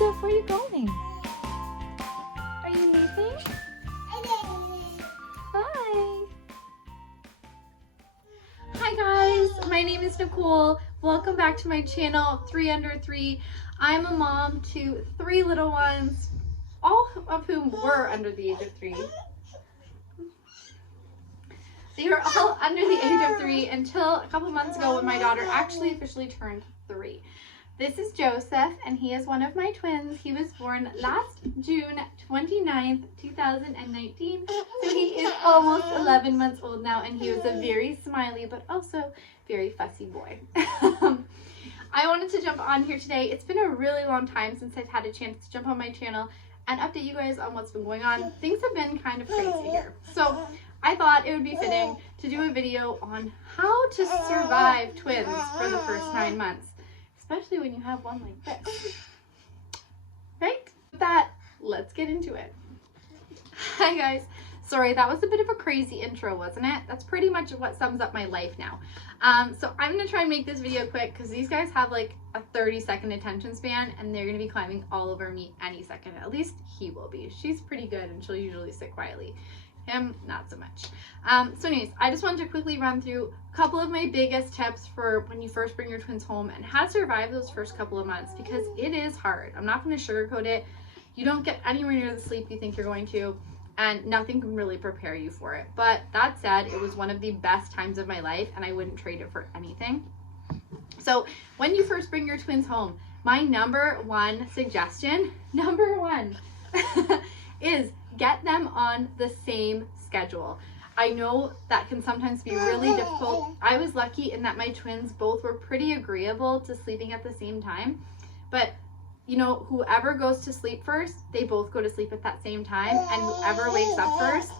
Joseph, where are you going? Are you leaving? Hi. Hi guys, my name is Nicole. Welcome back to my channel, 3UNDR3. I'm a mom to 3 little ones, all of whom were under the age of 3. They were all under the age of 3 until a couple months ago when my daughter actually officially turned 3. This is Joseph, and he is one of my twins. He was born last June 29th, 2019. So he is almost 11 months old now, and he was a very smiley but also very fussy boy. I wanted to jump on here today. It's been a really long time since I've had a chance to jump on my channel and update you guys on what's been going on. Things have been kind of crazy here. So I thought it would be fitting to do a video on how to survive twins for the first 9 months. Especially when you have one like this. Right? With that, let's get into it. Hi guys. Sorry, that was a bit of a crazy intro, wasn't it? That's pretty much what sums up my life now. So I'm going to try and make this video quick because these guys have like a 30-second attention span and they're going to be climbing all over me any second. At least he will be. She's pretty good and she'll usually sit quietly. Him, not so much. So anyways, I just wanted to quickly run through a couple of my biggest tips for when you first bring your twins home and how to survive those first couple of months, because it is hard. I'm not going to sugarcoat it. You don't get anywhere near the sleep you think you're going to, and nothing can really prepare you for it. But that said, it was one of the best times of my life and I wouldn't trade it for anything. So when you first bring your twins home, my number one suggestion, is get them on the same schedule. I know that can sometimes be really difficult. I was lucky in that my twins both were pretty agreeable to sleeping at the same time, but you know, whoever goes to sleep first, they both go to sleep at that same time, and whoever wakes up first,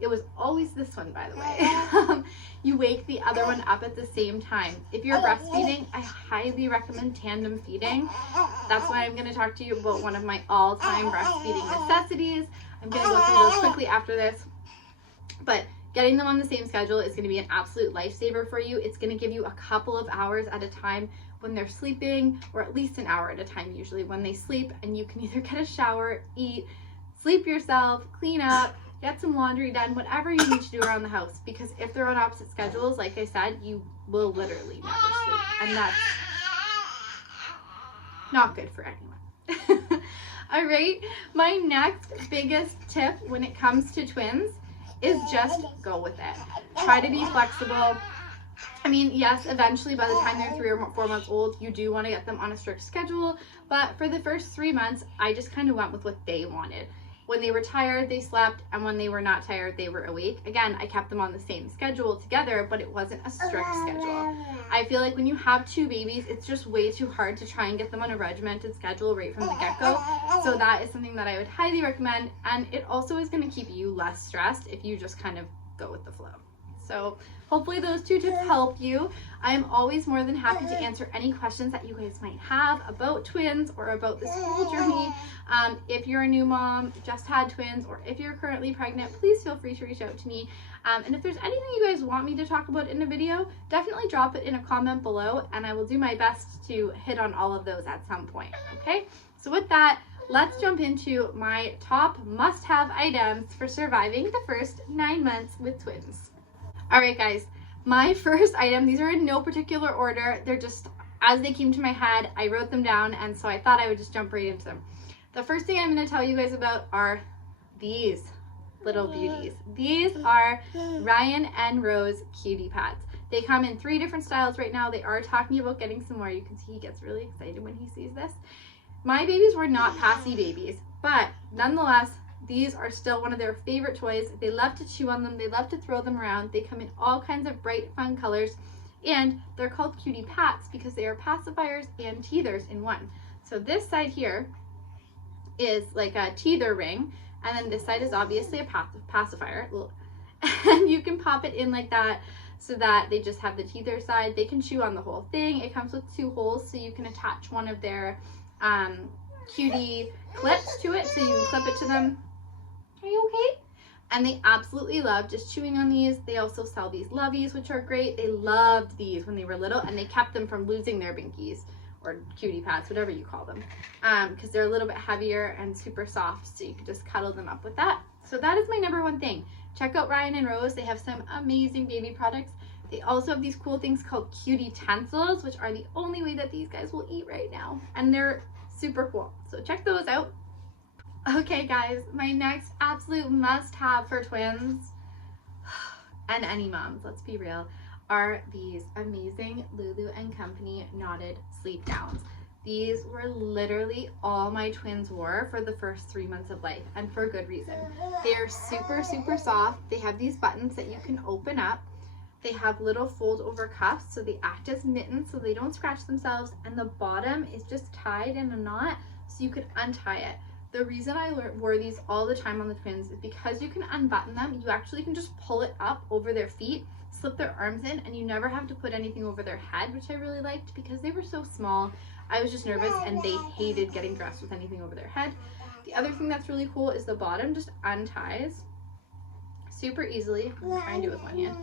it was always this one, by the way, you wake the other one up at the same time. If you're breastfeeding, I highly recommend tandem feeding. That's why I'm going to talk to you about one of my all-time breastfeeding necessities. I'm going to go through those quickly after this, but getting them on the same schedule is going to be an absolute lifesaver for you. It's going to give you a couple of hours at a time when they're sleeping, or at least an hour at a time usually when they sleep, and you can either get a shower, eat, sleep yourself, clean up, get some laundry done, whatever you need to do around the house, because if they're on opposite schedules, like I said, you will literally never sleep, and that's not good for anyone. All right, my next biggest tip when it comes to twins is just go with it. Try to be flexible. I mean, yes, eventually by the time they're 3 or 4 months old, you do want to get them on a strict schedule, but for the first 3 months, I just kind of went with what they wanted. When they were tired, they slept, and when they were not tired, they were awake. Again, I kept them on the same schedule together, but it wasn't a strict schedule. I feel like when you have 2 babies, it's just way too hard to try and get them on a regimented schedule right from the get-go. So that is something that I would highly recommend, and it also is going to keep you less stressed if you just kind of go with the flow. So hopefully those 2 tips help you. I am always more than happy to answer any questions that you guys might have about twins or about this whole journey. If you're a new mom, just had twins, or if you're currently pregnant, please feel free to reach out to me. And if there's anything you guys want me to talk about in a video, definitely drop it in a comment below, and I will do my best to hit on all of those at some point, okay? So with that, let's jump into my top must-have items for surviving the first 9 months with twins. All right, guys, my first item, these are in no particular order. They're just, as they came to my head, I wrote them down, and so I thought I would just jump right into them. The first thing I'm going to tell you guys about are these little beauties. These are Ryan and Rose cutie pads. They come in 3 different styles right now. They are talking about getting some more. You can see he gets really excited when he sees this. My babies were not passy babies, but nonetheless, these are still one of their favorite toys. They love to chew on them. They love to throw them around. They come in all kinds of bright, fun colors, and they're called cutie pats because they are pacifiers and teethers in one. So this side here is like a teether ring, and then this side is obviously a pacifier. And you can pop it in like that so that they just have the teether side. They can chew on the whole thing. It comes with 2 holes, so you can attach one of their cutie clips to it, so you can clip it to them. Are you okay? And they absolutely love just chewing on these. They also sell these lovies, which are great. They loved these when they were little, and they kept them from losing their binkies or cutie pads, whatever you call them, because they're a little bit heavier and super soft, so you can just cuddle them up with that. So that is my number one thing. Check out Ryan and Rose. They have some amazing baby products. They also have these cool things called cutie utensils, which are the only way that these guys will eat right now, and they're super cool. So check those out. Okay guys, my next absolute must-have for twins and any moms, let's be real, are these amazing Lulu & Company knotted sleep gowns. These were literally all my twins wore for the first 3 months of life, and for good reason. They are super, super soft. They have these buttons that you can open up. They have little fold over cuffs, so they act as mittens so they don't scratch themselves, and the bottom is just tied in a knot so you can untie it. The reason I wore these all the time on the twins is because you can unbutton them. You actually can just pull it up over their feet, slip their arms in, and you never have to put anything over their head, which I really liked because they were so small. I was just nervous, and they hated getting dressed with anything over their head. The other thing that's really cool is the bottom just unties super easily. I'm trying to do it with one hand.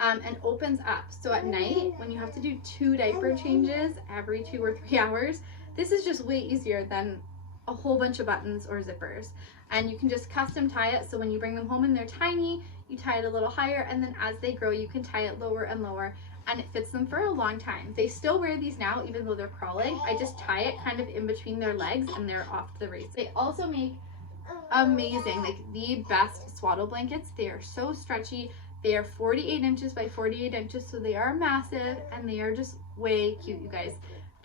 And opens up. So at night, when you have to do 2 diaper changes every 2 or 3 hours, this is just way easier than a whole bunch of buttons or zippers. And you can just custom tie it, so when you bring them home and they're tiny, you tie it a little higher, and then as they grow you can tie it lower and lower, and it fits them for a long time. They still wear these now even though they're crawling. I just tie it kind of in between their legs and they're off to the races. They also make amazing, like the best swaddle blankets. They are so stretchy. They are 48 inches by 48 inches, so they are massive, and they are just way cute, you guys.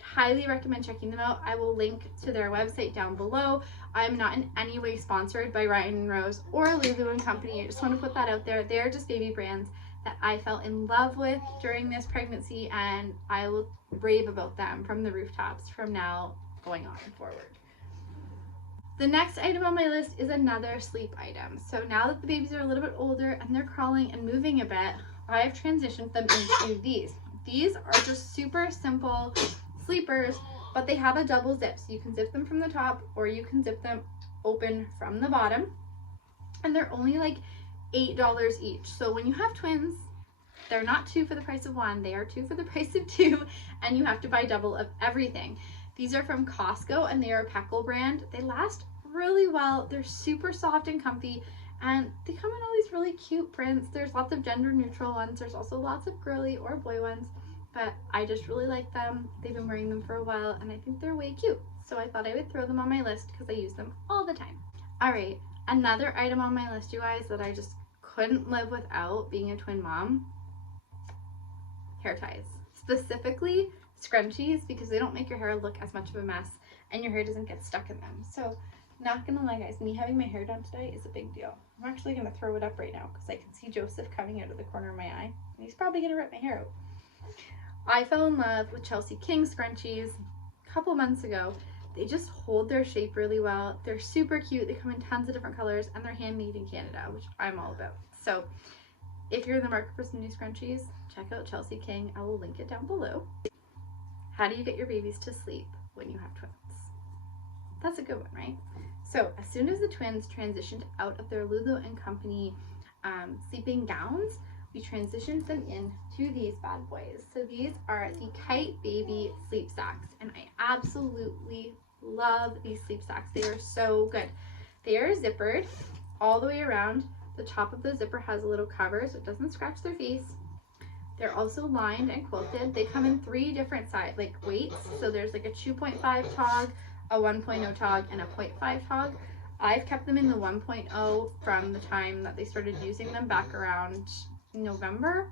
Highly recommend checking them out. I will link to their website down below. I'm not in any way sponsored by Ryan and Rose or Lulu & Company. I just want to put that out there. They're just baby brands that I fell in love with during this pregnancy, and I will rave about them from the rooftops from now going on forward. The next item on my list is another sleep item. So now that the babies are a little bit older and they're crawling and moving a bit, I've transitioned them into these. These are just super simple sleepers, but they have a double zip, so you can zip them from the top or you can zip them open from the bottom, and they're only like $8 each. So when you have twins, they're not 2 for the price of 1, they are 2 for the price of 2, and you have to buy double of everything. These are from Costco, and they are a PEKKLE brand. They last really well. They're super soft and comfy, and they come in all these really cute prints. There's lots of gender neutral ones. There's also lots of girly or boy ones, but I just really like them. They've been wearing them for a while, and I think they're way cute. So I thought I would throw them on my list because I use them all the time. All right, another item on my list, you guys, that I just couldn't live without being a twin mom: hair ties. Specifically scrunchies, because they don't make your hair look as much of a mess and your hair doesn't get stuck in them. So not gonna lie guys, me having my hair done today is a big deal. I'm actually gonna throw it up right now because I can see Joseph coming out of the corner of my eye, and he's probably gonna rip my hair out. I fell in love with Chelsea King scrunchies a couple months ago. They just hold their shape really well. They're super cute. They come in tons of different colors, and they're handmade in Canada, which I'm all about. So if you're in the market for some new scrunchies, check out Chelsea King. I will link it down below. How do you get your babies to sleep when you have twins? That's a good one, right? So as soon as the twins transitioned out of their Lulu & Company sleeping gowns, we transitioned them into these bad boys. So these are the Kite Baby sleep sacks, and I absolutely love these sleep sacks. They are so good. They are zippered all the way around. The top of the zipper has a little cover so it doesn't scratch their face. They're also lined and quilted. They come in 3 different size weights. So there's like a 2.5 tog, a 1.0 tog, and a 0.5 tog. I've kept them in the 1.0 from the time that they started using them back around November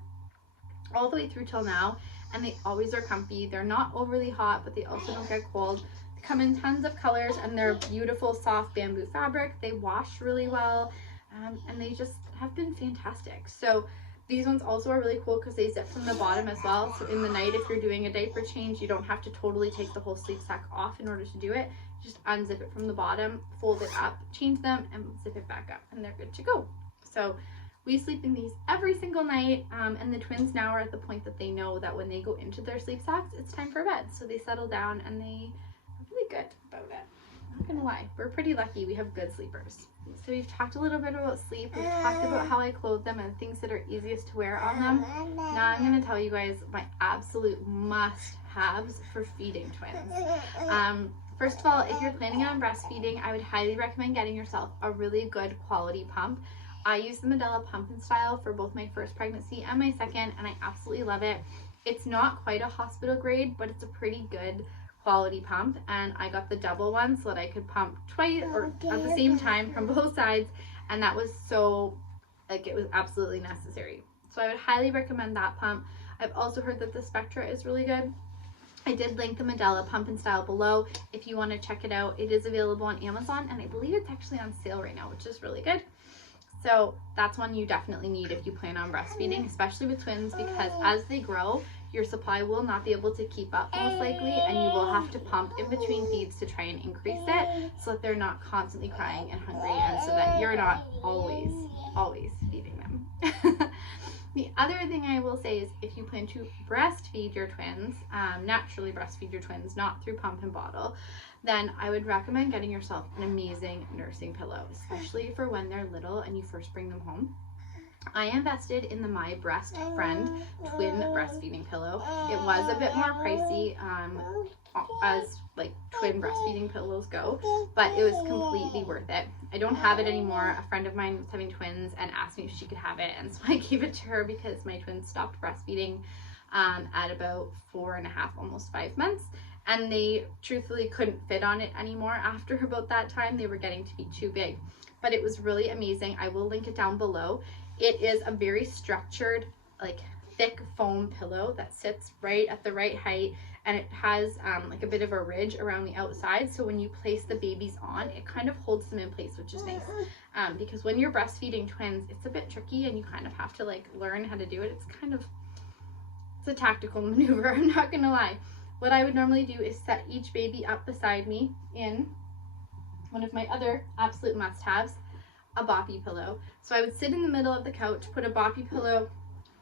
all the way through till now, and they always are comfy. They're not overly hot, but they also don't get cold. They come in tons of colors, and they're beautiful soft bamboo fabric. They wash really well, and they just have been fantastic. So these ones also are really cool because they zip from the bottom as well. So in the night, if you're doing a diaper change, you don't have to totally take the whole sleep sack off in order to do it. Just unzip it from the bottom, fold it up, change them, and zip it back up, and they're good to go. So we sleep in these every single night, and the twins now are at the point that they know that when they go into their sleep sacks, it's time for bed. So they settle down, and they are really good about it. I'm not gonna lie, we're pretty lucky we have good sleepers. So we've talked a little bit about sleep. We've talked about how I clothe them and things that are easiest to wear on them. Now I'm gonna tell you guys my absolute must must-haves for feeding twins. First of all, if you're planning on breastfeeding, I would highly recommend getting yourself a really good quality pump. I use the Medela Pump and Style for both my first pregnancy and my second, and I absolutely love it. It's not quite a hospital grade, but it's a pretty good quality pump, and I got the double one so that I could pump twice or at the same time from both sides, and that was so, like, it was absolutely necessary. So I would highly recommend that pump. I've also heard that the Spectra is really good. I did link the Medela Pump and Style below if you want to check it out. It is available on Amazon, and I believe it's actually on sale right now, which is really good. So that's one you definitely need if you plan on breastfeeding, especially with twins, because as they grow, your supply will not be able to keep up most likely, and you will have to pump in between feeds to try and increase it so that they're not constantly crying and hungry, and so that you're not always feeding them. The other thing I will say is if you plan to breastfeed your twins, naturally breastfeed your twins, not through pump and bottle, then I would recommend getting yourself an amazing nursing pillow, especially for when they're little and you first bring them home. I invested in the My Breast Friend twin breastfeeding pillow. It was a bit more pricey as like twin breastfeeding pillows go, but it was completely worth it. I don't have it anymore. A friend of mine was having twins and asked me if she could have it, and so I gave it to her because my twins stopped breastfeeding at about 4.5, almost 5 months, and they truthfully couldn't fit on it anymore after about that time. They were getting to be too big, but it was really amazing. I will link it down below. It is a very structured, like thick foam pillow that sits right at the right height, and it has like a bit of a ridge around the outside, so when you place the babies on, it kind of holds them in place, which is nice, because when you're breastfeeding twins, it's a bit tricky and you kind of have to like learn how to do it. It's a tactical maneuver, I'm not gonna lie. What I would normally do is set each baby up beside me in one of my other absolute must-haves, a boppy pillow. So I would sit in the middle of the couch, put a boppy pillow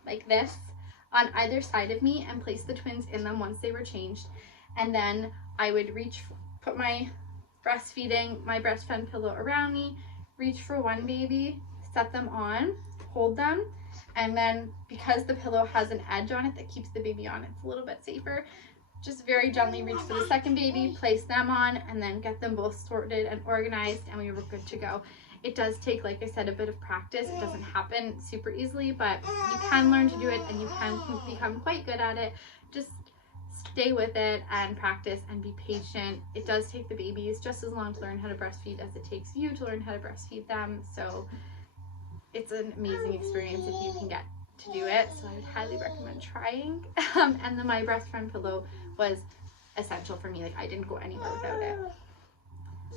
like this on either side of me, and place the twins in them once they were changed, and then I would put my breast friend pillow around me, reach for one baby, set them on, hold them, and then because the pillow has an edge on it that keeps the baby on, it's a little bit safer, just very gently reach for the second baby, place them on, and then get them both sorted and organized, and we were good to go. It does take, like I said, a bit of practice. It doesn't happen super easily, but you can learn to do it and you can become quite good at it. Just stay with it and practice and be patient. It does take the babies just as long to learn how to breastfeed as it takes you to learn how to breastfeed them. So it's an amazing experience if you can get to do it. So I would highly recommend trying. And the My Breast Friend pillow was essential for me. Like, I didn't go anywhere without it.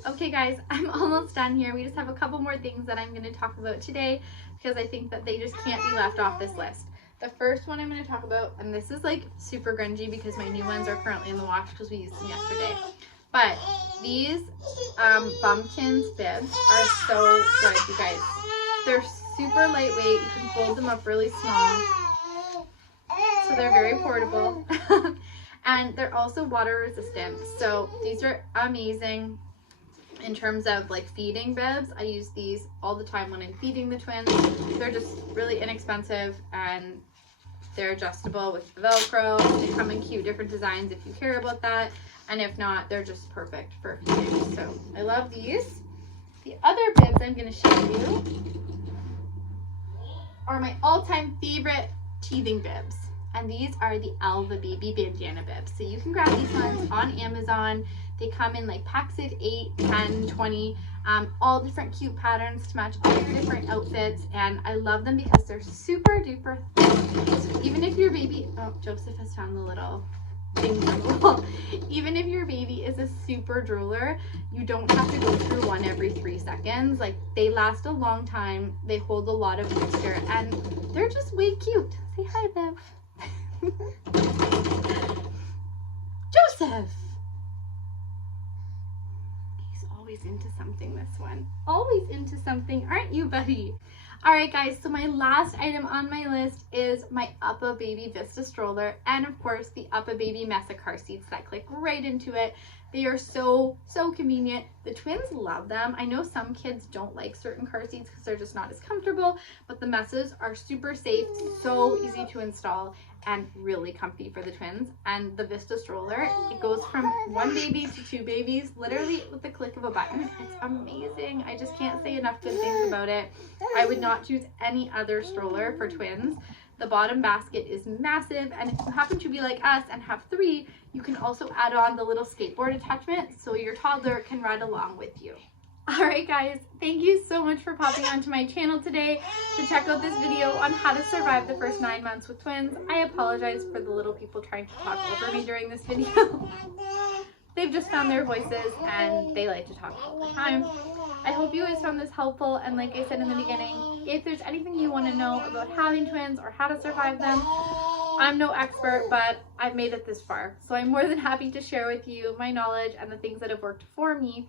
Okay guys, I'm almost done here. We just have a couple more things that I'm going to talk about today because I think that they just can't be left off this list. The first one I'm going to talk about, and this is like super grungy because my new ones are currently in the wash because we used them yesterday, but these Bumpkins bibs are so good, you guys. They're super lightweight. You can fold them up really small, so they're very portable. And they're also water resistant, so these are amazing. In terms of like feeding bibs, I use these all the time when I'm feeding the twins. They're just really inexpensive and they're adjustable with the Velcro. They come in cute different designs if you care about that, and if not, they're just perfect for feeding. So I love these. The other bibs I'm going to show you are my all-time favorite teething bibs, and these are the Alva Baby Bandana bibs. So you can grab these ones on Amazon. They come in like packs of 8, 10, 20, all different cute patterns to match all your different outfits, and I love them because they're super duper thick. So even if your baby, oh, Joseph has found the little thing on the wall. Even if your baby is a super drooler, you don't have to go through one every 3 seconds. Like, they last a long time, they hold a lot of moisture, and they're just way cute. Say hi, Bev. Joseph! Always into something, this one. Always into something, aren't you, buddy? Alright guys, so my last item on my list is my Uppa Baby Vista stroller, and of course the Uppa Baby Mesa car seats that click right into it. They are so convenient. The twins love them. I know some kids don't like certain car seats because they're just not as comfortable, but the Mesas are super safe, so easy to install, and really comfy for the twins. And the Vista stroller, it goes from 1 baby to 2 babies literally with the click of a button. It's amazing. I just can't say enough good things about it. I would not choose any other stroller for twins. The bottom basket is massive, and if you happen to be like us and have 3, you can also add on the little skateboard attachment so your toddler can ride along with you. Alright guys, thank you so much for popping onto my channel today to check out this video on how to survive the first 9 months with twins. I apologize for the little people trying to talk over me during this video. They've just found their voices and they like to talk all the time. I hope you guys found this helpful, and like I said in the beginning, if there's anything you want to know about having twins or how to survive them, I'm no expert, but I've made it this far. So I'm more than happy to share with you my knowledge and the things that have worked for me.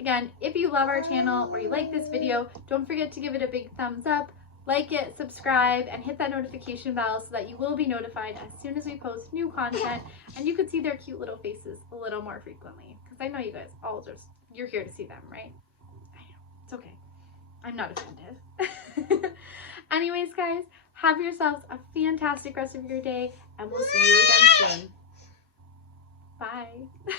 Again, if you love our channel or you like this video, don't forget to give it a big thumbs up, like it, subscribe, and hit that notification bell so that you will be notified as soon as we post new content, and you can see their cute little faces a little more frequently, because I know you guys all just, you're here to see them, right? I know, it's okay. I'm not offended. Anyways, guys, have yourselves a fantastic rest of your day, and we'll see you again soon. Bye.